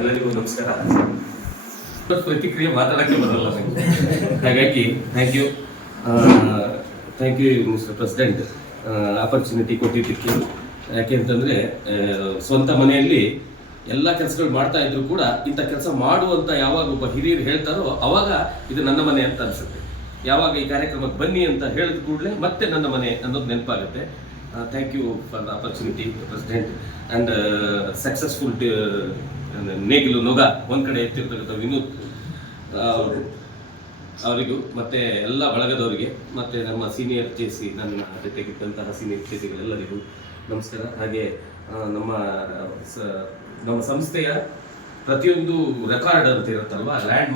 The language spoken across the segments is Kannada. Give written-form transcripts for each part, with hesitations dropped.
ಎಲ್ಲರಿಗೂ ನಮಸ್ಕಾರ. ಪ್ರತಿಕ್ರಿಯೆ ಮಾತಾಡಕ್ಕೆ ಬರಲ್ಲ ನನಗೆ, ಹಾಗಾಗಿ thank you mister president opportunity ಕೊಟ್ಟಿದ್ದಕ್ಕೆ. ಯಾಕೆ ಅಂತಂದರೆ ಸ್ವಂತ ಮನೆಯಲ್ಲಿ ಎಲ್ಲ ಕೆಲಸಗಳು ಮಾಡ್ತಾ ಇದ್ರು ಕೂಡ ಇಂಥ ಕೆಲಸ ಮಾಡುವಂತ ಯಾವಾಗ ಒಬ್ಬ ಹಿರಿಯರು ಹೇಳ್ತಾರೋ ಅವಾಗ ಇದು ನನ್ನ ಮನೆ ಅಂತ ಅನ್ಸುತ್ತೆ. ಯಾವಾಗ ಈ ಕಾರ್ಯಕ್ರಮಕ್ಕೆ ಬನ್ನಿ ಅಂತ ಹೇಳಿದ ಕೂಡಲೇ ಮತ್ತೆ ನನ್ನ ಮನೆ ಅನ್ನೋದು ನೆನಪಾಗುತ್ತೆ. Thank you for the opportunity president and successful ನೇಗಿಲು ನೊಗ ಒಂದು ಕಡೆ ಎತ್ತಿರ್ತಕ್ಕಂಥ ವಿನೋದ್ ಅವರಿಗೂ ಮತ್ತು ಎಲ್ಲ ಬಳಗದವರಿಗೆ ಮತ್ತು ನಮ್ಮ ಸೀನಿಯರ್ ಜೆ.ಸಿ ನನ್ನ ಜೊತೆಗಿದ್ದಂತಹ ಸೀನಿಯರ್ ಜೆ.ಸಿಗಳೆಲ್ಲರಿಗೂ ನಮಸ್ಕಾರ. ಹಾಗೆ ನಮ್ಮ ಸಂಸ್ಥೆಯ ಪ್ರತಿಯೊಂದು ರೆಕಾರ್ಡ್ ಅಂತ ಇರುತ್ತಲ್ವ, ಲ್ಯಾಂಡ್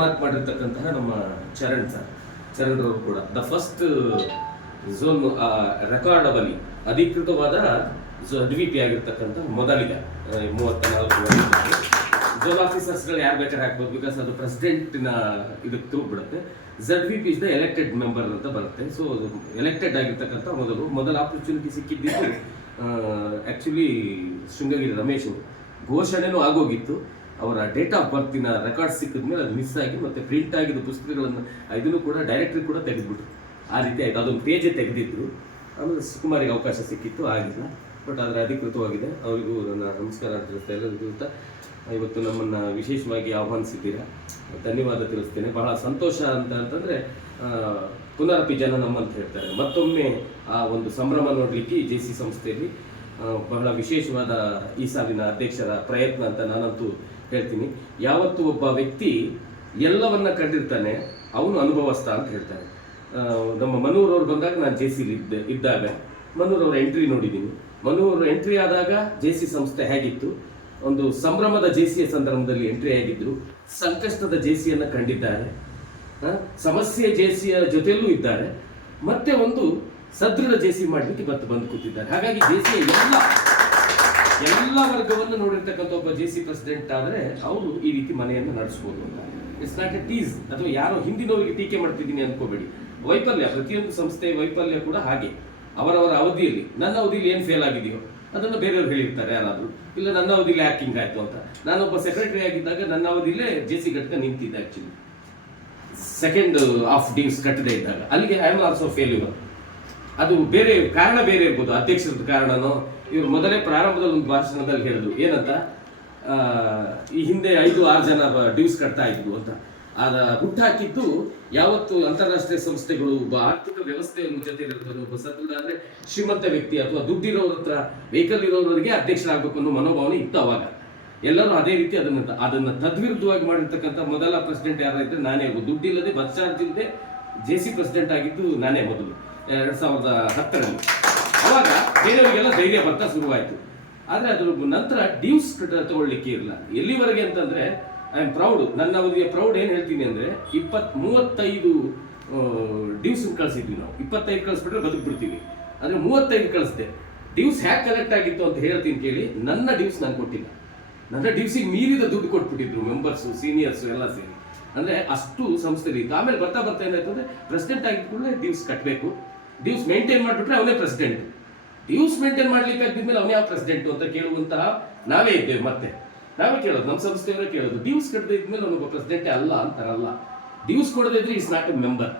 ಮಾರ್ಕ್ ಮಾಡಿರ್ತಕ್ಕಂತಹ ನಮ್ಮ ಚರಣ್ರವರು ಕೂಡ ದ ಫಸ್ಟ್ ಝೋನ್ ರೆಕಾರ್ಡಬಲಿ ಅಧಿಕೃತವಾದ ದ್ವೀಪಿ ಆಗಿರ್ತಕ್ಕಂಥ ಮೊದಲಿಗ 34 ಝೋನ್ ಆಫೀಸರ್ಸ್ಗಳು ಯಾರು ಬೇಕಾದ್ರೆ ಹಾಕ್ಬೋದು, ಬಿಕಾಸ್ ಅದು ಪ್ರೆಸಿಡೆಂಟಿನ ಇದಕ್ಕೆ ತೂಗ್ಬಿಡುತ್ತೆ. ZVP is the elected member ಅಂತ ಬರುತ್ತೆ. ಸೊ ಎಲೆಕ್ಟೆಡ್ ಆಗಿರ್ತಕ್ಕಂಥ ಮೊದಲ ಆಪರ್ಚುನಿಟಿ ಸಿಕ್ಕಿದ್ದು ಆ್ಯಕ್ಚುಲಿ ಶೃಂಗಗಿರಿ ರಮೇಶ್ ಘೋಷಣೆನೂ ಆಗೋಗಿತ್ತು. ಅವರ ಡೇಟ್ ಆಫ್ ಬರ್ತಿನ ರೆಕಾರ್ಡ್ ಸಿಕ್ಕಿದ್ಮೇಲೆ ಅದು ಮಿಸ್ ಆಗಿ ಮತ್ತೆ ಪ್ರಿಂಟ್ ಆಗಿದ್ದ ಪುಸ್ತಕಗಳನ್ನು ಇದನ್ನು ಕೂಡ ಡೈರೆಕ್ಟ್ರಿ ಕೂಡ ತೆಗೆದುಬಿಟ್ರು. ಆ ರೀತಿ ಆಯಿತು, ಅದೊಂದು ಪೇಜೇ ತೆಗೆದಿದ್ರು. ಆಮೇಲೆ ಸುಕುಮಾರಿಗೆ ಅವಕಾಶ ಸಿಕ್ಕಿತ್ತು, ಆಗಿಲ್ಲ. ಬಟ್ ಆದರೆ ಅಧಿಕೃತವಾಗಿದೆ. ಅವರಿಗೂ ನನ್ನ ನಮಸ್ಕಾರ ತಿಳಿಸ್ತಾ ಎಲ್ಲರಿಗೂ ಇವತ್ತು ನಮ್ಮನ್ನು ವಿಶೇಷವಾಗಿ ಆಹ್ವಾನಿಸಿದ್ದೀರಾ, ಧನ್ಯವಾದ ತಿಳಿಸ್ತೇನೆ. ಬಹಳ ಸಂತೋಷ ಅಂತಂದರೆ ಪುನರಪಿ ಜನ ನಮ್ಮಂತ ಹೇಳ್ತಾರೆ. ಮತ್ತೊಮ್ಮೆ ಆ ಒಂದು ಸಂಭ್ರಮ ನೋಡಲಿಕ್ಕೆ ಜೆ.ಸಿ ಸಂಸ್ಥೆಯಲ್ಲಿ ಬಹಳ ವಿಶೇಷವಾದ ಈ ಸಾಲಿನ ಅಧ್ಯಕ್ಷರ ಪ್ರಯತ್ನ ಅಂತ ನಾನಂತೂ ಹೇಳ್ತೀನಿ. ಯಾವತ್ತು ಒಬ್ಬ ವ್ಯಕ್ತಿ ಎಲ್ಲವನ್ನ ಕಂಡಿರ್ತಾನೆ ಅವನು ಅನುಭವಸ್ಥ ಅಂತ ಹೇಳ್ತಾರೆ. ನಮ್ಮ ಮನೂರವ್ರು ಬಂದಾಗ ನಾನು ಜೆ.ಸಿಲಿ ಇದ್ದಾಗ ಮನೂರವ್ರ ಎಂಟ್ರಿ ನೋಡಿದ್ದೀನಿ. ಮನೂರು ಎಂಟ್ರಿ ಆದಾಗ ಜೆ.ಸಿ ಸಂಸ್ಥೆ ಹೇಗಿತ್ತು, ಒಂದು ಸಂಭ್ರಮದ ಜೆ.ಸಿಯ ಸಂದರ್ಭದಲ್ಲಿ ಎಂಟ್ರಿ ಆಗಿದ್ರು, ಸಂಕಷ್ಟದ ಜೆ.ಸಿಯನ್ನು ಕಂಡಿದ್ದಾರೆ, ಸಮಸ್ಯೆ ಜೆ.ಸಿಯ ಜೊತೆಯಲ್ಲೂ ಇದ್ದಾರೆ, ಮತ್ತೆ ಒಂದು ಸದೃಢ ಜೆ.ಸಿ ಮಾಡಲಿಕ್ಕೆ ಬಂದು ಕೂತಿದ್ದಾರೆ. ಹಾಗಾಗಿ ಜೆ.ಸಿಯ ಎಲ್ಲ ವರ್ಗವನ್ನು ನೋಡಿರ್ತಕ್ಕಂಥ ಒಬ್ಬ ಜೆ.ಸಿ ಪ್ರೆಸಿಡೆಂಟ್ ಆದರೆ ಅವರು ಈ ರೀತಿ ಮನೆಯನ್ನು ನಡೆಸ್ಬೋದು ಅಂತ. ಇಟ್ಸ್ ನಾಟ್ ಎ ಟೀಸ್, ಅಥವಾ ಯಾರೋ ಹಿಂದಿನವರಿಗೆ ಟೀಕೆ ಮಾಡ್ತಿದ್ದೀನಿ ಅನ್ಕೋಬೇಡಿ. ವೈಫಲ್ಯ, ಪ್ರತಿಯೊಂದು ಸಂಸ್ಥೆಯ ವೈಫಲ್ಯ ಕೂಡ ಹಾಗೆ. ಅವರವರ ಅವಧಿಯಲ್ಲಿ, ನನ್ನ ಅವಧಿಯಲ್ಲಿ ಏನು ಫೇಲ್ ಆಗಿದೆಯೋ ಅದನ್ನು ಬೇರೆಯವ್ರು ಹೇಳಿರ್ತಾರೆ ಯಾರಾದರೂ, ಇಲ್ಲ ನನ್ನ ಅವಧಿಯಲ್ಲಿ ಹ್ಯಾಕಿಂಗ್ ಆಯಿತು ಅಂತ. ನಾನೊಬ್ಬ ಸೆಕ್ರೆಟರಿ ಆಗಿದ್ದಾಗ ನನ್ನ ಅವಧಿಯಲ್ಲೇ ಜೆ.ಸಿ ಘಟಕ ನಿಂತಿದ್ದೆ. ಆ್ಯಕ್ಚುಲಿ ಸೆಕೆಂಡ್ ಆಫ್ ಡ್ಯೂಸ್ ಕಟ್ಟದೇ ಇದ್ದಾಗ ಅಲ್ಲಿಗೆ ಐ ಆಮ್ ಆಲ್ಸೋ ಫೇಲ್ಯೂರ್. ಅದು ಬೇರೆ ಕಾರಣ ಬೇರೆ ಇರ್ಬೋದು, ಅಧ್ಯಕ್ಷರದ ಕಾರಣನೋ. ಇವರು ಮೊದಲೇ ಪ್ರಾರಂಭದಲ್ಲಿ ಒಂದು ಭಾಷಣದಲ್ಲಿ ಹೇಳಿದ್ರು ಏನಂತ, ಈ ಹಿಂದೆ 5-6 ಜನ ಡ್ಯೂಸ್ ಕಟ್ತಾ ಇದ್ರು ಅಂತ. ಅದ ಹುಟ್ಟಾಕಿದ್ದು ಯಾವತ್ತು ಅಂತಾರಾಷ್ಟ್ರೀಯ ಸಂಸ್ಥೆಗಳು ಒಬ್ಬ ಆರ್ಥಿಕ ವ್ಯವಸ್ಥೆಯನ್ನು ಜೊತೆ ಇರ್ತಾರೆ, ಒಬ್ಬ ಸದೃಢ ಅಂದ್ರೆ ಶ್ರೀಮಂತ ವ್ಯಕ್ತಿ ಅಥವಾ ದುಡ್ಡಿರೋರ ಹತ್ರ ವೆಹಿಕಲ್ ಇರೋರಿಗೆ ಅಧ್ಯಕ್ಷರಾಗಬೇಕು ಅನ್ನೋ ಮನೋಭಾವನೆ ಇತ್ತು ಅವಾಗ. ಎಲ್ಲರೂ ಅದೇ ರೀತಿ ಅದನ್ನ ತದ್ವಿರುದ್ಧವಾಗಿ ಮಾಡಿರ್ತಕ್ಕಂಥ ಮೊದಲ ಪ್ರೆಸಿಡೆಂಟ್ ಯಾರಾದ್ರೆ ನಾನೇ. ದುಡ್ಡಿಲ್ಲದೆ ಬಸ್ ಚಾರ್ಜ್ ಇಲ್ಲದೆ ಜೆ.ಸಿ ಪ್ರೆಸಿಡೆಂಟ್ ಆಗಿದ್ದು ನಾನೇ ಮೊದಲು 2010ರಲ್ಲಿ. ಅವಾಗ ಬೇರೆಯವರಿಗೆಲ್ಲ ಧೈರ್ಯ ಬರ್ತಾ ಶುರುವಾಯಿತು. ಆದರೆ ಅದ್ರ ನಂತರ ಡ್ಯೂಸ್ ತಗೊಳ್ಳಿಕ್ಕೆ ಇರಲ್ಲ. ಎಲ್ಲಿವರೆಗೆ ಅಂತಂದ್ರೆ ಐ ಆಮ್ ಪ್ರೌಡ್, ನನ್ನ ಅವಧಿಯ ಪ್ರೌಡ್ ಏನು ಹೇಳ್ತೀನಿ ಅಂದರೆ 35 ಡ್ಯೂಸ್ ಕಳಿಸಿದ್ವಿ ನಾವು. 25 ಕಳಿಸ್ಬಿಟ್ರೆ ಬದುಕ್ಬಿಡ್ತೀವಿ, ಆದರೆ 35 ಕಳಿಸ್ದೆ. ಡ್ಯೂಸ್ ಹ್ಯಾಕ್ ಕಲೆಕ್ಟ್ ಆಗಿತ್ತು ಅಂತ ಹೇಳ್ತೀನಿ ಕೇಳಿ. ನನ್ನ ಡ್ಯೂಸ್ ನಾನು ಕೊಟ್ಟಿಲ್ಲ, ನನ್ನ ಡ್ಯೂಸಿಗೆ ಮೀರಿದ ದುಡ್ಡು ಕೊಟ್ಬಿಟ್ಟಿದ್ರು ಮೆಂಬರ್ಸು, ಸೀನಿಯರ್ಸು ಎಲ್ಲ ಸೇರಿ. ಅಂದರೆ ಅಷ್ಟು ಸಂಸ್ಥೆ ಇತ್ತು. ಆಮೇಲೆ ಬರ್ತಾ ಏನಾಯ್ತು ಅಂದರೆ ಪ್ರೆಸಿಡೆಂಟ್ ಆಗಿದ ಕೂಡಲೇ ಡ್ಯೂಸ್ ಕಟ್ಟಬೇಕು, ಡ್ಯೂಸ್ ಮೇಂಟೈನ್ ಮಾಡಿಬಿಟ್ರೆ ಅವನೇ ಪ್ರೆಸಿಡೆಂಟ್, ಡ್ಯೂಸ್ ಮೇಂಟೈನ್ ಮಾಡ್ಲಿಕ್ಕೆ ಆಗಿದ್ಮೇಲೆ ಅವನೇ ಯಾವ ಪ್ರೆಸಿಡೆಂಟು ಅಂತ ಕೇಳುವಂತಹ ನಾವೇ ಇದ್ದೇವೆ. ಮತ್ತೆ ನಾವೇ ಕೇಳೋದು, ನಮ್ಮ ಸಂಸ್ಥೆಯವರೇ ಕೇಳೋದು, ಡ್ಯೂಸ್ ಕಟ್ಟದೇ ಇದ್ಮೇಲೆ ಅವನೊಬ್ಬ ಪ್ರೆಸಿಡೆಂಟೇ ಅಲ್ಲ ಅಂತಾರಲ್ಲ. ಡ್ಯೂಸ್ ಕೊಡದೇ ಇದ್ರೆ ಇಸ್ ನಾಟ್ ಎ ಮೆಂಬರ್,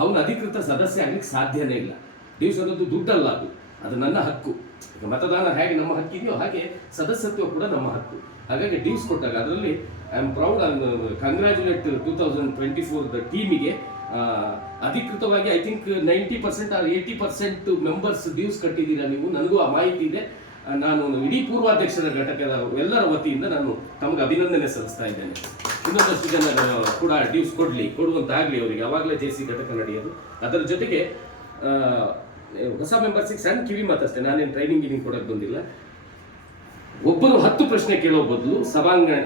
ಅವನ ಅಧಿಕೃತ ಸದಸ್ಯ ಆಗ್ಲಿಕ್ಕೆ ಸಾಧ್ಯನೇ ಇಲ್ಲ. ಡ್ಯೂಸ್ ಅನ್ನೋದು ದುಡ್ಡಲ್ಲ, ಅದು ನನ್ನ ಹಕ್ಕು. ಈಗ ಮತದಾನ ಹೇಗೆ ನಮ್ಮ ಹಕ್ಕಿದೆಯೋ ಹಾಗೆ ಸದಸ್ಯತ್ವ ಕೂಡ ನಮ್ಮ ಹಕ್ಕು. ಹಾಗಾಗಿ ಡ್ಯೂಸ್ ಕೊಟ್ಟಾಗ ಅದರಲ್ಲಿ I am proud and congratulate 2024 ಟೀಮಿಗೆ. ಅಧಿಕೃತವಾಗಿ I think 90% or 80% members dues ಕಟ್ಟಿದ್ದೀರಾ ನೀವು, ನನಗೂ ಆ ಮಾಹಿತಿ ಇದೆ. ನಾನು ಇಡೀ ಪೂರ್ವಾಧ್ಯಕ್ಷರ ಘಟಕದ ಎಲ್ಲರ ವತಿಯಿಂದ ನಾನು ತಮಗೆ ಅಭಿನಂದನೆ ಸಲ್ಲಿಸ್ತಾ ಇದ್ದೇನೆ. ಇನ್ನೊಂದಷ್ಟು ಜನ ಕೂಡ ಡ್ಯೂಸ್ ಕೊಡುವಂತಾಗಲಿ ಅವರಿಗೆ. ಅವಾಗಲೇ ಜೆ.ಸಿ ಘಟಕ ನಡೆಯೋದು. ಅದರ ಜೊತೆಗೆ ಹೊಸ ಮೆಂಬರ್ಸಿಗೆ ಸಣ್ಣ ಕಿವಿ ಮಾತಷ್ಟೇ, ನಾನೇನು ಟ್ರೈನಿಂಗ್ ಕೊಡೋಕೆ ಬಂದಿಲ್ಲ. ಒಬ್ಬರು 10 ಪ್ರಶ್ನೆ ಕೇಳೋ ಬದಲು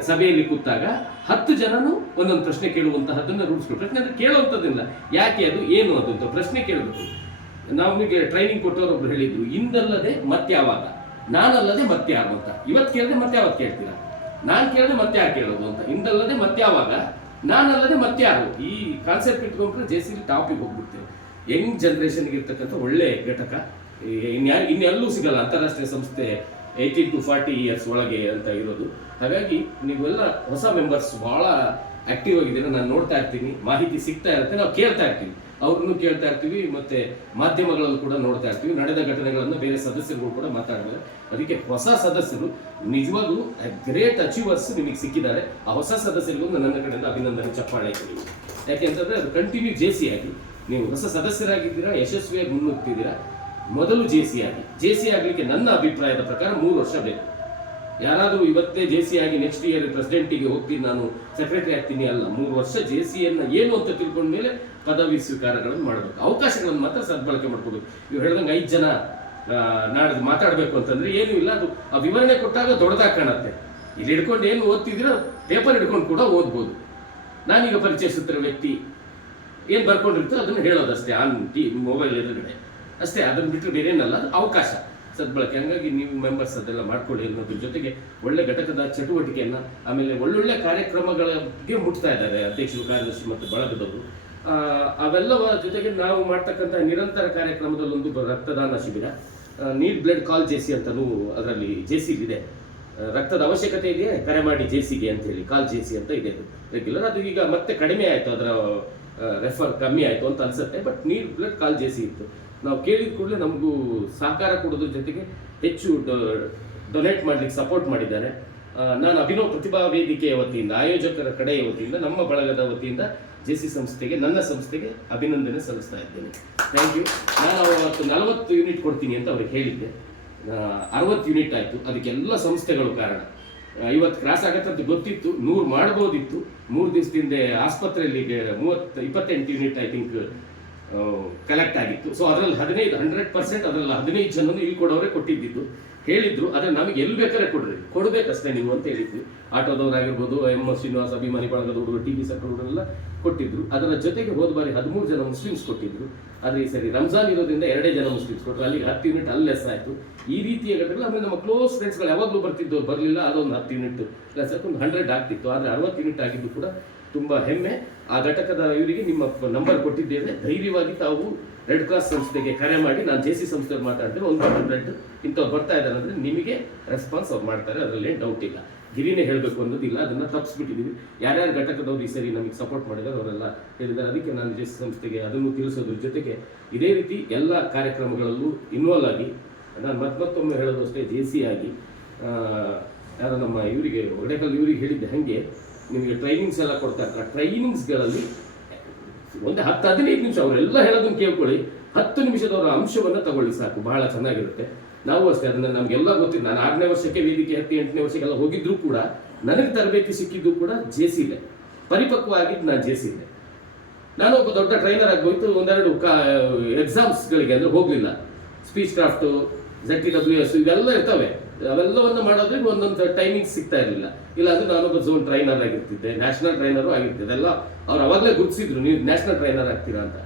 ಸಭೆಯಲ್ಲಿ ಕೂತಾಗ 10 ಜನನು ಒಂದೊಂದು ಪ್ರಶ್ನೆ ಕೇಳುವಂತಹದ್ದನ್ನು ರೂಢಿಸ್ಕೊಂಡು, ಪ್ರಶ್ನೆ ಅಂದ್ರೆ ಕೇಳುವಂಥದ್ದಿಲ್ಲ, ಯಾಕೆ ಅದು ಏನು ಅದು ಅಂತ ಪ್ರಶ್ನೆ ಕೇಳಬೇಕು. ನಮಗೆ ಟ್ರೈನಿಂಗ್ ಕೊಟ್ಟವರೊಬ್ರು ಹೇಳಿದ್ರು, ಇಂದಲ್ಲದೆ ಮತ್ಯಾವಾಗ, ನಾನಲ್ಲದೆ ಮತ್ಯಾರು ಅಂತ. ಇವತ್ತು ಕೇಳಿದೆ ಮತ್ತೆ ಯಾವತ್ತು ಕೇಳ್ತೀರಾ, ನಾನು ಕೇಳಿದೆ ಮತ್ತೆ ಯಾರು ಕೇಳೋದು ಅಂತ. ಇಂದಲ್ಲದೆ ಮತ್ಯಾವಾಗ, ನಾನಲ್ಲದೆ ಮತ್ಯಾರು. ಈ ಕಾನ್ಸೆಪ್ಟ್ ಇಟ್ಕೊಂಡ್ರೆ ಜೆ.ಸಿ ಟಾಪಿಗೆ ಹೋಗ್ಬಿಡ್ತೇವೆ. ಯಂಗ್ ಜನರೇಷನ್ಗೆ ಇರ್ತಕ್ಕಂಥ ಒಳ್ಳೆ ಘಟಕ ಇನ್ನೆಲ್ಲೂ ಸಿಗಲ್ಲ. ಅಂತಾರಾಷ್ಟ್ರೀಯ ಸಂಸ್ಥೆ 18 to 40 ಇಯರ್ಸ್ ಒಳಗೆ ಅಂತ ಇರೋದು. ಹಾಗಾಗಿ ನೀವೆಲ್ಲ ಹೊಸ ಮೆಂಬರ್ಸ್ ಭಾಳ ಆಕ್ಟಿವ್ ಆಗಿದ್ದೀರಾ, ನಾನು ನೋಡ್ತಾ ಇರ್ತೀನಿ, ಮಾಹಿತಿ ಸಿಗ್ತಾ ಇರುತ್ತೆ, ನಾವು ಕೇಳ್ತಾ ಇರ್ತೀವಿ, ಅವ್ರನ್ನೂ ಕೇಳ್ತಾ ಇರ್ತೀವಿ, ಮತ್ತೆ ಮಾಧ್ಯಮಗಳಲ್ಲೂ ಕೂಡ ನೋಡ್ತಾ ಇರ್ತೀವಿ, ನಡೆದ ಘಟನೆಗಳನ್ನು ಬೇರೆ ಸದಸ್ಯರುಗಳು ಕೂಡ ಮಾತಾಡಿದ್ದಾರೆ. ಅದಕ್ಕೆ ಹೊಸ ಸದಸ್ಯರು ನಿಜವಾಗ್ಲೂ ಗ್ರೇಟ್ ಅಚೀವರ್ಸ್ ನಿಮಗೆ ಸಿಕ್ಕಿದ್ದಾರೆ. ಆ ಹೊಸ ಸದಸ್ಯರಿಗೂ ನನ್ನ ಕಡೆಯಿಂದ ಅಭಿನಂದನೆ, ಚಪ್ಪಾಳೆ ಹಾಕಿದ್ದೀವಿ. ಯಾಕೆಂತಂದ್ರೆ ಅದು ಕಂಟಿನ್ಯೂ ಜೇಸಿ ಆಗಿ ನೀವು ಹೊಸ ಸದಸ್ಯರಾಗಿದ್ದೀರಾ, ಯಶಸ್ವಿಯಾಗಿ ಮುನ್ನುಗ್ತಿದ್ದೀರಾ. ಮೊದಲು ಜೇಸಿ ಆಗಲಿಕ್ಕೆ ನನ್ನ ಅಭಿಪ್ರಾಯದ ಪ್ರಕಾರ 3 ವರ್ಷ ಬೇಕು. ಯಾರಾದರೂ ಇವತ್ತೇ ಜೇಸಿ ಆಗಿ ನೆಕ್ಸ್ಟ್ ಇಯರ್ ಪ್ರೆಸಿಡೆಂಟಿಗೆ ಹೋಗ್ತೀನಿ, ನಾನು ಸೆಕ್ರೆಟರಿ ಆಗ್ತೀನಿ ಅಲ್ಲ. 3 ವರ್ಷ ಜೇಸಿಯನ್ನು ಏನು ಅಂತ ತಿಳ್ಕೊಂಡ ಮೇಲೆ ಪದವಿ ಸ್ವೀಕಾರಗಳನ್ನು ಮಾಡಬೇಕು. ಅವಕಾಶಗಳನ್ನು ಮಾತ್ರ ಸದ್ಬಳಕೆ ಮಾಡ್ಕೋಬೇಕು. ಇವ್ರು ಹೇಳ್ದಂಗೆ 5 ಜನ ನಾಳೆ ಮಾತಾಡಬೇಕು ಅಂತಂದ್ರೆ ಏನೂ ಇಲ್ಲ. ಅದು ಆ ವಿವರಣೆ ಕೊಟ್ಟಾಗ ದೊಡ್ಡದಾಗಿ ಕಾಣುತ್ತೆ. ಇಲ್ಲಿ ಹಿಡ್ಕೊಂಡು ಏನು ಓದ್ತಿದ್ದೀರೋ ಪೇಪರ್ ಹಿಡ್ಕೊಂಡು ಕೂಡ ಓದ್ಬೋದು. ನಾನೀಗ ಪರಿಚಯಿಸುತ್ತಿರೋ ವ್ಯಕ್ತಿ ಏನು ಬರ್ಕೊಂಡಿರ್ತೋ ಅದನ್ನು ಹೇಳೋದಷ್ಟೇ, ಆನ್ ಮೊಬೈಲ್ ಎದುರುಗಡೆ ಅಷ್ಟೇ. ಅದನ್ನು ಬಿಟ್ಟರೆ ಬೇರೆ ಏನಲ್ಲ, ಅದು ಅವಕಾಶ ಸದ್ಬಳಕೆ. ಹಂಗಾಗಿ ನೀವು ಮೆಂಬರ್ಸ್ ಅದೆಲ್ಲ ಮಾಡ್ಕೊಳ್ಳಿ ಅನ್ನೋದ್ರ ಜೊತೆಗೆ ಒಳ್ಳೆ ಘಟಕದ ಚಟುವಟಿಕೆಯನ್ನು, ಆಮೇಲೆ ಒಳ್ಳೊಳ್ಳೆ ಕಾರ್ಯಕ್ರಮಗಳಿಗೆ ಮುಟ್ತಾ ಇದ್ದಾರೆ ಅಧ್ಯಕ್ಷರು, ಕಾರ್ಯದರ್ಶಿ ಮತ್ತು ಬಳಗದವರು. ಅವೆಲ್ಲವ ಜೊತೆಗೆ ನಾವು ಮಾಡ್ತಕ್ಕಂಥ ನಿರಂತರ ಕಾರ್ಯಕ್ರಮದಲ್ಲೊಂದು ರಕ್ತದಾನ ಶಿಬಿರ, ನೀಡ್ ಬ್ಲಡ್ ಕಾಲ್ ಜೇಸಿ ಅಂತಲೂ ಅದರಲ್ಲಿ ಜೇಸಿಲಿದೆ. ರಕ್ತದ ಅವಶ್ಯಕತೆ ಇದೆಯೇ, ಕರೆ ಮಾಡಿ ಜೇಸಿಗೆ ಅಂತ ಹೇಳಿ ಕಾಲ್ ಜೇಸಿ ಅಂತ ಇದೆ ರೆಗ್ಯುಲರ್. ಅದು ಈಗ ಮತ್ತೆ ಕಡಿಮೆ ಆಯಿತು, ಅದರ ರೆಫರ್ ಕಮ್ಮಿ ಆಯಿತು ಅಂತ ಅನ್ಸುತ್ತೆ. But need blood call JC ಇತ್ತು. ನಾವು ಕೇಳಿದ ಕೂಡಲೇ ನಮಗೂ ಸಹಕಾರ ಕೊಡೋದ್ರ ಜೊತೆಗೆ ಹೆಚ್ಚು ಡೊನೇಟ್ ಮಾಡಲಿಕ್ಕೆ ಸಪೋರ್ಟ್ ಮಾಡಿದ್ದಾರೆ. ನಾನು ಅಭಿನವ್ ಪ್ರತಿಭಾ ವೇದಿಕೆಯ ವತಿಯಿಂದ, ಆಯೋಜಕರ ಕಡೆಯ ವತಿಯಿಂದ, ನಮ್ಮ ಬಳಗದ ವತಿಯಿಂದ ಜೇಸಿ ಸಂಸ್ಥೆಗೆ, ನನ್ನ ಸಂಸ್ಥೆಗೆ ಅಭಿನಂದನೆ ಸಲ್ಲಿಸ್ತಾ ಇದ್ದೇನೆ. Thank you. ನಾನು ಅವತ್ತು 40 ಯೂನಿಟ್ ಕೊಡ್ತೀನಿ ಅಂತ ಅವ್ರಿಗೆ ಹೇಳಿದ್ದೆ. 60 ಯೂನಿಟ್ ಆಯಿತು. ಅದಕ್ಕೆಲ್ಲ ಸಂಸ್ಥೆಗಳು ಕಾರಣ. 50 ಕ್ರಾಸ್ ಆಗತ್ತೆ ಅಂತ ಗೊತ್ತಿತ್ತು, 100 ಮಾಡ್ಬೋದಿತ್ತು. 3 ದಿವಸದಿಂದ ಆಸ್ಪತ್ರೆಯಲ್ಲಿ 28 ಯೂನಿಟ್ ಐ ಥಿಂಕ್ ಕಲೆಕ್ಟ್ ಆಗಿತ್ತು. ಸೊ ಅದರಲ್ಲಿ 100% ಅದರಲ್ಲಿ 15 ಜನನು ಇಲ್ಲಿ ಕೊಡೋರೆ ಕೊಟ್ಟಿದ್ದು ಹೇಳಿದ್ರು. ಆದರೆ ನಮಗೆ ಎಲ್ಲಿ ಬೇಕಾದ್ರೆ ಕೊಡಬೇಕಷ್ಟೇ ನೀವು ಅಂತ ಹೇಳಿದ್ವಿ. ಆಟೋದವರಾಗಿರ್ಬೋದು, MS ಶ್ರೀನಿವಾಸ್ ಅಭಿಮಾನಿ ಬಳಗದ ಹುಡುಗರು, TV ಸರ್ಕಲ್ ಹುಡುಗರೆಲ್ಲ ಕೊಟ್ಟಿದ್ರು. ಅದರ ಜೊತೆಗೆ ಹೋದ ಬಾರಿ 13 ಜನ ಮುಸ್ಲಿಮ್ಸ್ ಕೊಟ್ಟಿದ್ರು. ಆದರೆ ಈ ಸರಿ ರಂಜಾನ್ ಇರೋದ್ರಿಂದ 2 ಜನ ಮುಸ್ಲಿಮ್ಸ್ ಕೊಟ್ಟರು. ಅಲ್ಲಿಗೆ 10 ಯೂನಿಟ್ ಅಲ್ಲಿ ಲೆಸ್ ಆಯಿತು. ಈ ರೀತಿಯ ಘಟನೆಗಳು. ಆಮೇಲೆ ನಮ್ಮ ಕ್ಲೋಸ್ ಫ್ರೆಂಡ್ಸ್ಗಳು ಯಾವಾಗಲೂ ಬರ್ತಿದ್ದು, ಬರಲಿಲ್ಲ, ಅದೊಂದು 10 ಯೂನಿಟ್ ಲೆಸ್ ಆಯ್ತು, ಒಂದು 100 ಆಗ್ತಿತ್ತು. ಆದರೆ 60 ಯೂನಿಟ್ ಆಗಿದ್ದು ಕೂಡ ತುಂಬ ಹೆಮ್ಮೆ. ಆ ಘಟಕದ ಇವರಿಗೆ ನಿಮ್ಮ ನಂಬರ್ ಕೊಟ್ಟಿದ್ದೇವೆ. ಧೈರ್ಯವಾಗಿ ತಾವು ರೆಡ್ ಕ್ರಾಸ್ ಸಂಸ್ಥೆಗೆ ಕರೆ ಮಾಡಿ, ನಾನು ಜೇಸಿ ಸಂಸ್ಥೆಯಲ್ಲಿ ಮಾತಾಡ್ತೇನೆ, 1 ಬ್ಲಡ್ ಇಂಥವ್ರು ಬರ್ತಾ ಇದ್ದಾರೆ ಅಂದರೆ ನಿಮಗೆ ರೆಸ್ಪಾನ್ಸ್ ಅವ್ರು ಮಾಡ್ತಾರೆ, ಅದರಲ್ಲಿ ಡೌಟ್ ಇಲ್ಲ. ಗಿರಿನೇ ಹೇಳಬೇಕು ಅನ್ನೋದಿಲ್ಲ, ಅದನ್ನು ತಪ್ಪಿಸ್ಬಿಟ್ಟಿದ್ದೀವಿ. ಯಾರ್ಯಾರು ಘಟಕದವ್ರು ಈ ಸರಿ ನಮಗೆ ಸಪೋರ್ಟ್ ಮಾಡಿದ್ದಾರೆ ಅವರೆಲ್ಲ ಹೇಳಿದ್ದಾರೆ. ಅದಕ್ಕೆ ನಾನು ಜೇಸಿ ಸಂಸ್ಥೆಗೆ ಅದನ್ನು ತಿಳಿಸೋದ್ರ ಜೊತೆಗೆ ಇದೇ ರೀತಿ ಎಲ್ಲ ಕಾರ್ಯಕ್ರಮಗಳಲ್ಲೂ ಇನ್ವಾಲ್ವ್ ಆಗಿ, ನಾನು ಮತ್ತೊಮ್ಮೆ ಹೇಳೋದು ಅಷ್ಟೇ, ಜೇಸಿ ಆಗಿ ಯಾರು ನಮ್ಮ ಇವರಿಗೆ ಒಡೆಕಲ್ ಇವರಿಗೆ ಹೇಳಿದ್ದೆ ಹಾಗೆ ನಿಮಗೆ ಟ್ರೈನಿಂಗ್ಸ್ ಎಲ್ಲ ಕೊಡ್ತಾ ಇರ್ತಾರೆ. ಟ್ರೈನಿಂಗ್ಸ್ಗಳಲ್ಲಿ ಒಂದು 10-15 ನಿಮಿಷ ಅವರೆಲ್ಲ ಹೇಳೋದನ್ನು ಕೇಳ್ಕೊಳ್ಳಿ. 10 ನಿಮಿಷದವರ ಅಂಶವನ್ನು ತಗೊಳ್ಳಿ ಸಾಕು, ಬಹಳ ಚೆನ್ನಾಗಿರುತ್ತೆ. ನಾವು ಅಷ್ಟೇ, ಅದನ್ನು ನಮಗೆಲ್ಲ ಗೊತ್ತಿಲ್ಲ. ನಾನು 6ನೇ ವರ್ಷಕ್ಕೆ ವೇದಿಕೆ ಹತ್ತಿ 8ನೇ ವರ್ಷಕ್ಕೆಲ್ಲ ಹೋಗಿದ್ರು ಕೂಡ ನನಗೆ ತರಬೇತಿ ಸಿಕ್ಕಿದ್ದು ಕೂಡ ಜೇಸಿಲೆ. ಪರಿಪಕ್ವ ಆಗಿದ್ದು ನಾನು ಜೇಸಿಲೆ. ನಾನು ಒಬ್ಬ ದೊಡ್ಡ ಟ್ರೈನರ್ ಆಗೋಯ್ತು. 1-2 ಎಕ್ಸಾಮ್ಸ್ಗಳಿಗೆ ಅಂದರೆ ಹೋಗಲಿಲ್ಲ. ಸ್ಪೀಚ್ ಕ್ರಾಫ್ಟು, ZTWS ಇವೆಲ್ಲ ಇರ್ತವೆ. ಅವೆಲ್ಲವನ್ನು ಮಾಡೋದ್ರಿಗೆ ಒಂದೊಂದು ಟೈಮಿಂಗ್ ಸಿಗ್ತಾ ಇರಲಿಲ್ಲ. ಇಲ್ಲಾಂದ್ರೆ ನಾನೊಬ್ಬ ಝೋನ್ ಟ್ರೈನರ್ ಆಗಿರ್ತಿದ್ದೆ, ನ್ಯಾಷನಲ್ ಟ್ರೈನರು ಆಗಿರ್ತಿದ್ದೆ. ಎಲ್ಲ ಅವ್ರು ಅವಾಗಲೇ ಗುರುತಿಸಿದ್ರು, ನೀವು ನ್ಯಾಷನಲ್ ಟ್ರೈನರ್ ಆಗ್ತೀರಾ ಅಂತ.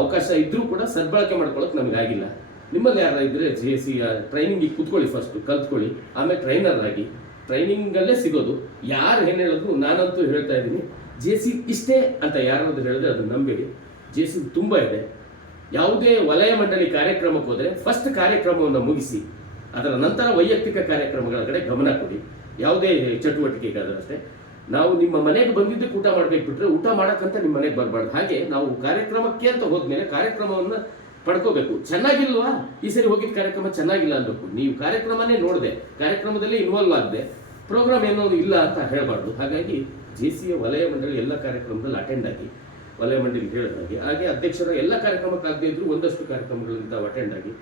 ಅವಕಾಶ ಇದ್ರೂ ಕೂಡ ಸದ್ಬಳಕೆ ಮಾಡ್ಕೊಳ್ಳೋಕೆ ನಮಗಾಗಿಲ್ಲ. ನಿಮ್ಮಲ್ಲಿ ಯಾರು ಇದ್ರೆ ಜೇಸಿ ಟ್ರೈನಿಂಗಿಗೆ ಕೂತ್ಕೊಳ್ಳಿ, ಫಸ್ಟ್ ಕಲ್ತ್ಕೊಳ್ಳಿ, ಆಮೇಲೆ ಟ್ರೈನರ್ ಆಗಿ. ಟ್ರೈನಿಂಗಲ್ಲೇ ಸಿಗೋದು. ಯಾರು ಏನು ಹೇಳಿದ್ರು, ನಾನಂತೂ ಹೇಳ್ತಾ ಇದ್ದೀನಿ, ಜೇಸಿ ಇಷ್ಟೇ ಅಂತ ಯಾರಾದ್ರೂ ಹೇಳಿದ್ರೆ ಅದನ್ನು ನಂಬೇಡಿ. ಜೇಸಿ ತುಂಬ ಇದೆ. ಯಾವುದೇ ವಲಯ ಮಂಡಳಿ ಕಾರ್ಯಕ್ರಮಕ್ಕೆ ಹೋದರೆ ಫಸ್ಟ್ ಕಾರ್ಯಕ್ರಮವನ್ನು ಮುಗಿಸಿ ಅದರ ನಂತರ ವೈಯಕ್ತಿಕ ಕಾರ್ಯಕ್ರಮಗಳ ಕಡೆ ಗಮನ ಕೊಡಿ. ಯಾವುದೇ ಚಟುವಟಿಕೆಗಾದರೂ ಅಷ್ಟೇ. ನಾವು ನಿಮ್ಮ ಮನೆಗೆ ಬಂದಿದ್ದಕ್ಕೆ ಊಟ ಮಾಡಬೇಕು ಬಿಟ್ಟರೆ ಊಟ ಮಾಡೋಕ್ಕಂತ ನಿಮ್ಮ ಮನೆಗೆ ಬರಬಾರ್ದು. ಹಾಗೆ ನಾವು ಕಾರ್ಯಕ್ರಮಕ್ಕೆ ಅಂತ ಹೋದ್ಮೇಲೆ ಕಾರ್ಯಕ್ರಮವನ್ನು ಪಡ್ಕೋಬೇಕು. ಚೆನ್ನಾಗಿಲ್ವಾ, ಈ ಸರಿ ಹೋಗಿದ್ದ ಕಾರ್ಯಕ್ರಮ ಚೆನ್ನಾಗಿಲ್ಲ ಅನ್ಬೇಕು. ನೀವು ಕಾರ್ಯಕ್ರಮನೇ ನೋಡಿದೆ, ಕಾರ್ಯಕ್ರಮದಲ್ಲೇ ಇನ್ವಾಲ್ವ್ ಆಗದೆ ಪ್ರೋಗ್ರಾಮ್ ಏನೋ ಇಲ್ಲ ಅಂತ ಹೇಳಬಾರ್ದು. ಹಾಗಾಗಿ ಜೇಸಿಯ ವಲಯ ಮಂಡಳಿ ಎಲ್ಲ ಕಾರ್ಯಕ್ರಮದಲ್ಲಿ ಅಟೆಂಡ್ ಆಗಿ, ವಲಯ ಮಂಡಳಿ ಹೇಳಿದಾಗೆ, ಹಾಗೆ ಅಧ್ಯಕ್ಷರ ಎಲ್ಲ ಕಾರ್ಯಕ್ರಮಕ್ಕಾಗದೇ ಇದ್ರೂ ಒಂದಷ್ಟು ಕಾರ್ಯಕ್ರಮಗಳಿಂದ ಅಟೆಂಡ್ ಆಗಿ.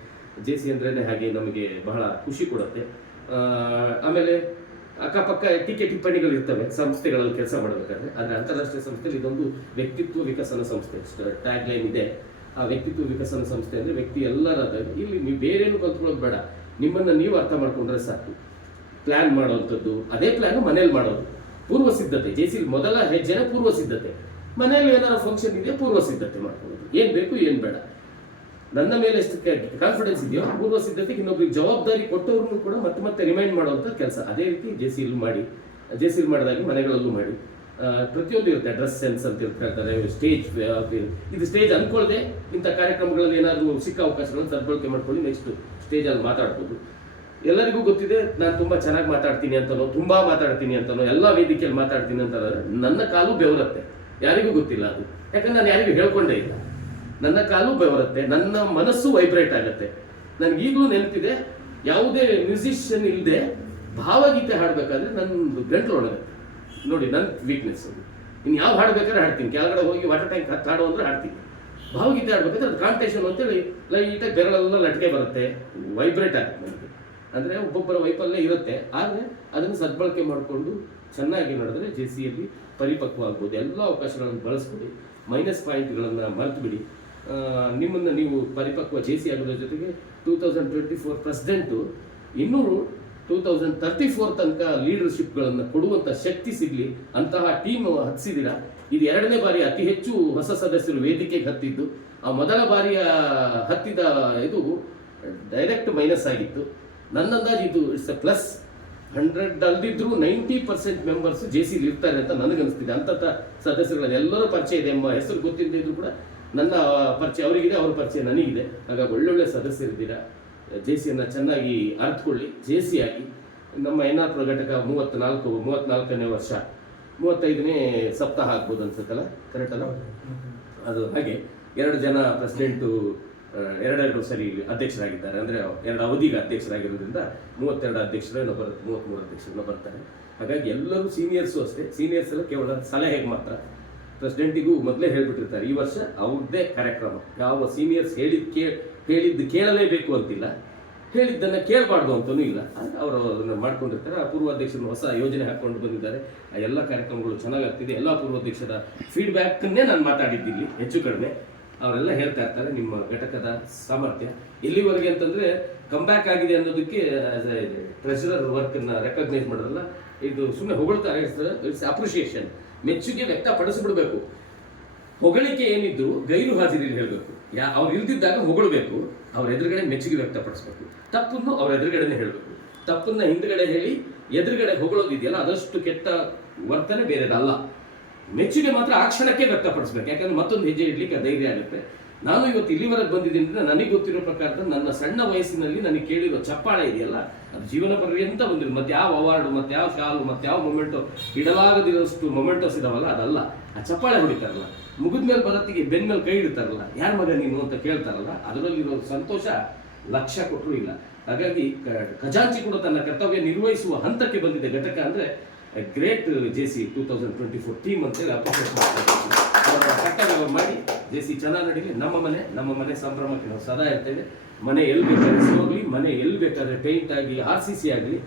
ಜೇಸಿ ಅಂದ್ರೇ ಹಾಗೆ ನಮಗೆ ಬಹಳ ಖುಷಿ ಕೊಡುತ್ತೆ. ಆಮೇಲೆ ಅಕ್ಕಪಕ್ಕ ಟೀಕೆ ಟಿಪ್ಪಣಿಗಳು ಇರ್ತವೆ ಸಂಸ್ಥೆಗಳಲ್ಲಿ ಕೆಲಸ ಮಾಡಬೇಕಾದ್ರೆ. ಆದರೆ ಅಂತಾರಾಷ್ಟ್ರೀಯ ಸಂಸ್ಥೆಯಲ್ಲಿ ಇದೊಂದು ವ್ಯಕ್ತಿತ್ವ ವಿಕಸನ ಸಂಸ್ಥೆ, ಟ್ಯಾಗ್ ಲೈನ್ ಇದೆ. ಆ ವ್ಯಕ್ತಿತ್ವ ವಿಕಸನ ಸಂಸ್ಥೆ ಅಂದರೆ ವ್ಯಕ್ತಿ ಎಲ್ಲರಾದಾಗ ಇಲ್ಲಿ ನೀವು ಬೇರೇನು ಕಲ್ತ್ಕೊಳ್ಳೋದು ಬೇಡ, ನಿಮ್ಮನ್ನು ನೀವು ಅರ್ಥ ಮಾಡ್ಕೊಂಡ್ರೆ ಸಾಕು. ಪ್ಲ್ಯಾನ್ ಮಾಡೋವಂಥದ್ದು, ಅದೇ ಪ್ಲ್ಯಾನು ಮನೇಲಿ ಮಾಡೋದು, ಪೂರ್ವ ಸಿದ್ಧತೆ. ಜೇಸಿ ಮೊದಲ ಹೆಜ್ಜೆನ ಪೂರ್ವ ಸಿದ್ಧತೆ. ಮನೆಯಲ್ಲಿ ಏನಾದ್ರು ಫಂಕ್ಷನ್ ಇದೆ, ಪೂರ್ವ ಸಿದ್ಧತೆ ಮಾಡ್ಕೊಳ್ಳೋದು. ಏನು ಬೇಕು ಏನು ಬೇಡ, ನನ್ನ ಮೇಲೆ ಎಷ್ಟು ಕಾನ್ಫಿಡೆನ್ಸ್ ಇದೆಯೋ ಪೂರ್ವ ಸಿದ್ಧತೆಗೆ ಇನ್ನೊಬ್ರಿಗೆ ಜವಾಬ್ದಾರಿ ಕೊಟ್ಟವ್ರನ್ನು ಕೂಡ ಮತ್ತೆ ರಿಮೈಂಡ್ ಮಾಡುವಂಥ ಕೆಲಸ. ಅದೇ ರೀತಿ ಜೇಸಿಲ್ ಮಾಡಿ, ಜೇಸಿಲ್ ಮಾಡಿದಾಗ ಮನೆಗಳಲ್ಲೂ ಮಾಡಿ. ಪ್ರತಿಯೊಂದು ಇರುತ್ತೆ, ಡ್ರೆಸ್ ಸೆನ್ಸ್ ಅಂತ ಇರ್ತಾರೆ, ಸ್ಟೇಜ್. ಇದು ಸ್ಟೇಜ್ ಅಂದ್ಕೊಳ್ಳದೆ ಇಂಥ ಕಾರ್ಯಕ್ರಮಗಳಲ್ಲಿ ಏನಾದರೂ ಸಿಕ್ಕ ಅವಕಾಶಗಳನ್ನು ಸದ್ಬಳಕೆ ಮಾಡ್ಕೊಳ್ಳಿ, ನೆಕ್ಸ್ಟ್ ಸ್ಟೇಜಲ್ಲಿ ಮಾತಾಡ್ಬೋದು. ಎಲ್ಲರಿಗೂ ಗೊತ್ತಿದೆ ನಾನು ತುಂಬಾ ಚೆನ್ನಾಗಿ ಮಾತಾಡ್ತೀನಿ ಅಂತನೋ, ತುಂಬಾ ಮಾತಾಡ್ತೀನಿ ಅಂತನೋ, ಎಲ್ಲ ವೇದಿಕೆಯಲ್ಲಿ ಮಾತಾಡ್ತೀನಿ ಅಂತ ನನ್ನ ಕಾಲು ಬೆವರುತ್ತೆ. ಯಾರಿಗೂ ಗೊತ್ತಿಲ್ಲ ಅದು, ಯಾಕಂದ್ರೆ ನಾನು ಯಾರಿಗೂ ಹೇಳ್ಕೊಂಡೇ ಇಲ್ಲ. ನನ್ನ ಕಾಲು ಬೆವರುತ್ತೆ, ನನ್ನ ಮನಸ್ಸು ವೈಬ್ರೇಟ್ ಆಗುತ್ತೆ. ನನ್ಗೆ ಈಗಲೂ ನೆನಪಿದೆ, ಯಾವುದೇ ಮ್ಯೂಸಿಷಿಯನ್ ಇಲ್ಲದೆ ಭಾವಗೀತೆ ಹಾಡ್ಬೇಕಾದ್ರೆ ನನ್ನದು ಗಂಟ್ಲು ಒಣಗುತ್ತೆ. ನೋಡಿ ನನ್ನ ವೀಕ್ನೆಸ್ ಅದು. ಇನ್ನು ಯಾವ ಹಾಡ್ಬೇಕಾದ್ರೆ ಹಾಡ್ತೀನಿ, ಕೆಳಗಡೆ ಹೋಗಿ ವಾಟರ್ ಟ್ಯಾಂಕ್ ಹತ್ತು ಹಾಡು ಅಂದ್ರೆ ಹಾಡ್ತೀನಿ. ಭಾವಗೀತೆ ಹಾಡ್ಬೇಕಾದ್ರೆ ಅದು ಕಾಂಪಿಟೇಷನ್ ಅಂತೇಳಿ ಲೈಟಾಗಿ ಬೆರಳೆಲ್ಲ ಲಟ್ಕೆ ಬರುತ್ತೆ, ವೈಬ್ರೇಟ್ ಆಗುತ್ತೆ ನನಗೆ. ಅಂದರೆ ಒಬ್ಬೊಬ್ಬರ ವೈಫಲ್ಯ ಇರುತ್ತೆ, ಆದರೆ ಅದನ್ನು ಸದ್ಬಳಕೆ ಮಾಡಿಕೊಂಡು ಚೆನ್ನಾಗಿ ನಡೆದ್ರೆ JCಯಲ್ಲಿ ಪರಿಪಕ್ವ ಆಗ್ಬೋದು. ಎಲ್ಲ ಅವಕಾಶಗಳನ್ನು ಬಳಸ್ಕೊಡಿ, ಮೈನಸ್ ಪಾಯಿಂಟ್ಗಳನ್ನು ಮರೆತು ಬಿಡಿ. ನಿಮ್ಮನ್ನು ನೀವು ಪರಿಪಕ್ವ JC ಆಗೋದ್ರ ಜೊತೆಗೆ 2024 ಪ್ರೆಸಿಡೆಂಟು ಇನ್ನೂ 2034 ತನಕ ಲೀಡರ್ಶಿಪ್ಗಳನ್ನು ಕೊಡುವಂಥ ಶಕ್ತಿ ಸಿಗಲಿ ಅಂತಹ ಟೀಮ್ ಹತ್ತಿಸಿದ್ದೀರಾ. ಇದು 2ನೇ ಬಾರಿ ಅತಿ ಹೆಚ್ಚು ಹೊಸ ಸದಸ್ಯರು ವೇದಿಕೆಗೆ ಹತ್ತಿದ್ದು. ಆ ಮೊದಲ ಬಾರಿಯ ಹತ್ತಿದ ಇದು ಡೈರೆಕ್ಟ್ ಮೈನಸ್ ಆಗಿತ್ತು. ನನ್ನ ಅಂದಾಜು ಇದು ಇಟ್ಸ್ ಎ ಪ್ಲಸ್. 100 ಅಲ್ದಿದ್ರು 90% ಮೆಂಬರ್ಸ್ JCಲಿ ಇರ್ತಾರೆ ಅಂತ ನನಗನ್ನಿಸ್ತಿದೆ. ಅಂಥ ಸದಸ್ಯರುಗಳಲ್ಲಿ ಎಲ್ಲರ ಪರಿಚಯ ಇದೆ ಎಂಬ ಹೆಸರು ಗೊತ್ತಿಲ್ಲದಿದ್ರು ಕೂಡ ನನ್ನ ಪರಿಚಯ ಅವರಿಗಿದೆ, ಅವರ ಪರಿಚಯ ನನಗಿದೆ. ಹಾಗಾಗಿ ಒಳ್ಳೊಳ್ಳೆ ಸದಸ್ಯರಿದ್ದೀರಾ. JCಯನ್ನು ಚೆನ್ನಾಗಿ ಅರ್ಥಕೊಳ್ಳಿ. JC ಆಗಿ ನಮ್ಮ NR ಘಟಕ 34ನೇ ವರ್ಷ, 35ನೇ ಸಪ್ತಾಹ ಆಗ್ಬೋದು ಅನ್ಸುತ್ತಲ್ಲ, ಕರೆಕ್ಟ್ ಅಲ್ಲ? ಅದು ಹಾಗೆ 2 ಜನ ಪ್ರೆಸಿಡೆಂಟು ಎರಡೆರಡು ಸರಿ ಅಧ್ಯಕ್ಷರಾಗಿದ್ದಾರೆ. ಅಂದರೆ 2 ಅವಧಿಗೆ ಅಧ್ಯಕ್ಷರಾಗಿರೋದ್ರಿಂದ 32 ಅಧ್ಯಕ್ಷರೇನೋ 33 ಅಧ್ಯಕ್ಷರೇನೋ ಬರ್ತಾರೆ. ಹಾಗಾಗಿ ಎಲ್ಲರೂ ಸೀನಿಯರ್ಸು ಅಷ್ಟೇ. ಸೀನಿಯರ್ಸ್ ಎಲ್ಲ ಕೇವಲ ಸಲಹೆಗೆ ಮಾತ್ರ. ಪ್ರೆಸಿಡೆಂಟಿಗೂ ಮೊದಲೇ ಹೇಳ್ಬಿಟ್ಟಿರ್ತಾರೆ, ಈ ವರ್ಷ ಅವ್ರದ್ದೇ ಕಾರ್ಯಕ್ರಮ. ಯಾವ ಸೀನಿಯರ್ಸ್ ಹೇಳಿದ್ದು ಕೇಳಲೇಬೇಕು ಅಂತಿಲ್ಲ, ಹೇಳಿದ್ದನ್ನು ಕೇಳಬಾರ್ದು ಅಂತಲೂ ಇಲ್ಲ. ಆದರೆ ಅವರು ಅದನ್ನು ಮಾಡ್ಕೊಂಡಿರ್ತಾರೆ. ಆ ಪೂರ್ವಾಧ್ಯಕ್ಷರು ಹೊಸ ಯೋಜನೆ ಹಾಕ್ಕೊಂಡು ಬಂದಿದ್ದಾರೆ. ಆ ಎಲ್ಲ ಕಾರ್ಯಕ್ರಮಗಳು ಚೆನ್ನಾಗಾಗ್ತಿದೆ. ಎಲ್ಲ ಪೂರ್ವಾಧ್ಯಕ್ಷರ ಫೀಡ್ಬ್ಯಾಕನ್ನೇ ನಾನು ಮಾತಾಡಿದ್ದೀನಿ ಹೆಚ್ಚು ಕಡಿಮೆ. ಅವರೆಲ್ಲ ಹೇಳ್ತಾ ಇರ್ತಾರೆ ನಿಮ್ಮ ಘಟಕದ ಸಾಮರ್ಥ್ಯ ಎಲ್ಲಿವರೆಗೆ ಅಂತಂದರೆ ಕಮ್ಬ್ಯಾಕ್ ಆಗಿದೆ ಅನ್ನೋದಕ್ಕೆ ಟ್ರೆಷರರ್ ವರ್ಕನ್ನು ರೆಕಗ್ನೈಸ್ ಮಾಡೋದಲ್ಲ, ಇದು ಸುಮ್ಮನೆ ಹೊಗಳ್ತಾರೆ. ಇಟ್ಸ್ ಅಪ್ರಿಷಿಯೇಷನ್, ಮೆಚ್ಚುಗೆ ವ್ಯಕ್ತಪಡಿಸ್ಬಿಡ್ಬೇಕು. ಹೊಗಳಿಕೆ ಏನಿದ್ದು ಗೈರು ಹಾಜರಿಯಲ್ಲಿ ಹೇಳಬೇಕು. ಅವ್ರು ಇಲ್ದಿದ್ದಾಗ ಹೊಗಳಬೇಕು, ಅವ್ರ ಎದುರುಗಡೆ ಮೆಚ್ಚುಗೆ ವ್ಯಕ್ತಪಡಿಸ್ಬೇಕು. ತಪ್ಪನ್ನು ಅವ್ರ ಎದುರುಗಡೆನೇ ಹೇಳಬೇಕು. ತಪ್ಪನ್ನ ಹಿಂದ್ಗಡೆ ಹೇಳಿ ಎದುರುಗಡೆ ಹೊಗಳೋದಿದೆಯಲ್ಲ, ಅದಷ್ಟು ಕೆಟ್ಟ ವರ್ತನೆ ಬೇರೆದಲ್ಲ. ಮೆಚ್ಚುಗೆ ಮಾತ್ರ ಆ ಕ್ಷಣಕ್ಕೆ ವ್ಯಕ್ತಪಡಿಸ್ಬೇಕು, ಯಾಕಂದ್ರೆ ಮತ್ತೊಂದು ಹೆಜ್ಜೆ ಇಡ್ಲಿಕ್ಕೆ ಧೈರ್ಯ ಆಗುತ್ತೆ. ನಾನು ಇವತ್ತು ಇಲ್ಲಿವರೆಗೆ ಬಂದಿದ್ದೀನಿ ಅಂದರೆ ನನಗೆ ಗೊತ್ತಿರೋ ಪ್ರಕಾರ ನನ್ನ ಸಣ್ಣ ವಯಸ್ಸಿನಲ್ಲಿ ನನಗೆ ಕೇಳಿರೋ ಚಪ್ಪಾಳೆ ಇದೆಯಲ್ಲ, ಅದು ಜೀವನ ಪರ್ಯಂತ ಬಂದಿರೋದು. ಮತ್ತೆ ಯಾವ ಅವಾರ್ಡು, ಮತ್ತೆ ಯಾವ ಶಾಲು, ಮತ್ತೆ ಯಾವ ಮೊಮೆಂಟೋ ಇಡಲಾಗದಿರೋಷ್ಟು ಮೊಮೆಂಟೋಸ್ ಇದಾವಲ್ಲ, ಅದಲ್ಲ. ಆ ಚಪ್ಪಾಳೆ ಹೊಡಿತಾರಲ್ಲ, ಮುಗಿದ ಮೇಲೆ ಬರತ್ತಿಗೆ ಬೆನ್ನ ಮೇಲೆ ಕೈ ಇಡ್ತಾರಲ್ಲ, ಯಾರ ಮಗ ನೀನು ಅಂತ ಕೇಳ್ತಾರಲ್ಲ, ಅದರಲ್ಲಿರೋ ಸಂತೋಷ ಲಕ್ಷ ಕೊಟ್ಟರು ಇಲ್ಲ. ಹಾಗಾಗಿ ಖಜಾಂಚಿ ಕೂಡ ತನ್ನ ಕರ್ತವ್ಯ ನಿರ್ವಹಿಸುವ ಹಂತಕ್ಕೆ ಬಂದಿದೆ ಘಟಕ. ಅಂದರೆ ಗ್ರೇಟ್ JC 2024 ಟೀಮ್ ಅಂತೇಳಿ ಅಪ್ರಿಷಿಯೇಟ್ ಕರ್ತವ್ಯ ಮಾಡಿ JC ಚೆನ್ನಾಗಿ ನಡೀಲಿ. ನಮ್ಮ ಮನೆ ಸಂಭ್ರಮಕ್ಕೆ ನಾವು ಸದಾ ಇರ್ತೇವೆ. ಮನೆ ಎಲ್ಲಿ ಬೇಕಾದ್ರೆ ಹೋಗಲಿ, ಮನೆ ಎಲ್ಲಿ ಬೇಕಾದ್ರೆ ಪೇಂಟ್ ಆಗಿ RCC ಆಗಲಿ,